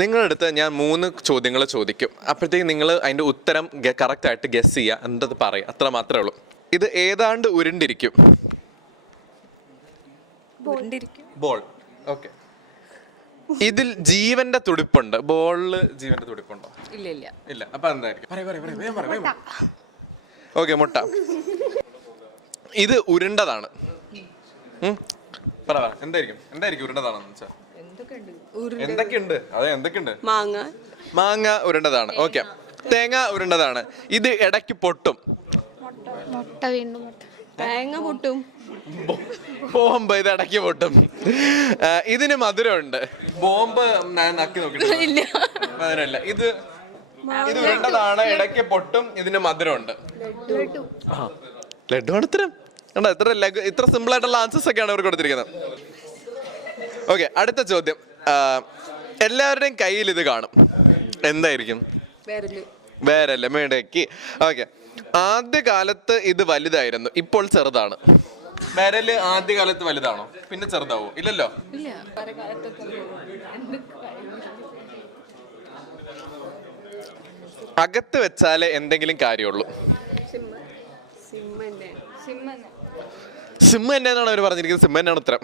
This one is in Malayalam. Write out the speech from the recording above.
നിങ്ങളുടെ അടുത്ത് ഞാൻ 3 ചോദ്യങ്ങൾ ചോദിക്കും. അപ്പോഴത്തേക്ക് നിങ്ങൾ അതിൻ്റെ ഉത്തരം കറക്റ്റായിട്ട് ഗസ് ചെയ്യുക, എന്തത് പറയുക, അത്ര മാത്രമേ ഉള്ളൂ. ഇത് ഏതാണ്ട് ഉരുണ്ടിരിക്കും. ബോൾ. ഓക്കെ. ഇതിൽ ജീവന്റെ തുടിപ്പുണ്ട്. ബോളില് ജീവന്റെ തുടിപ്പുണ്ടോ? ഇല്ല. അപ്പൊ എന്തായിരിക്കും? ഓക്കെ, മുട്ട. ഇത് ഉരുണ്ടതാണ്. പറ, എന്തായിരിക്കും ഉരുണ്ടതാണെന്ന് വെച്ചാ? എന്തൊക്കെയുണ്ട്? അതെ, എന്തൊക്കെയുണ്ട്? മാങ്ങ ഉരുണ്ടതാണ്. ഓക്കെ. തേങ്ങ ഉരുണ്ടതാണ്. ഇത് ഇടയ്ക്ക് പൊട്ടും. തേങ്ങ പൊട്ടും. ബോംബ് ഇത് ഇടയ്ക്ക് പൊട്ടും. ഇതിന് മധുരമുണ്ട്. ബോംബ് നക്കി നോക്കിയിട്ടില്ല. മധുരമില്ല. ഇത് ഉരുണ്ടതാണ്, ഇടയ്ക്ക് പൊട്ടും, ഇതിന് മധുരമുണ്ട്. ലഡു ആണ് ഉത്തരം. കണ്ടോ, ഇത്ര സിമ്പിൾ ആയിട്ടുള്ള ആൻസേഴ്സ് ഒക്കെയാണ് ഇവർ കൊടുത്തിരിക്കുന്നത്. ഓക്കെ, അടുത്ത ചോദ്യം. എല്ലാവരുടെയും കയ്യിൽ ഇത് കാണും. എന്തായിരിക്കും? വേരല്ല, മേടക്ക്. ഓക്കെ. ആദ്യകാലത്ത് ഇത് വലുതായിരുന്നു, ഇപ്പോൾ ചെറുതാണ്. വിരല് ആദ്യകാലത്ത് വലുതാണോ? പിന്നെ ചെറുതാവോ? ഇല്ലല്ലോ. അകത്ത് വെച്ചാലേ എന്തെങ്കിലും കാര്യമുള്ളൂ. സിം തന്നെയാണ് അവർ പറഞ്ഞിരിക്കുന്നത്. സിം തന്നെയാണ് ഉത്തരം.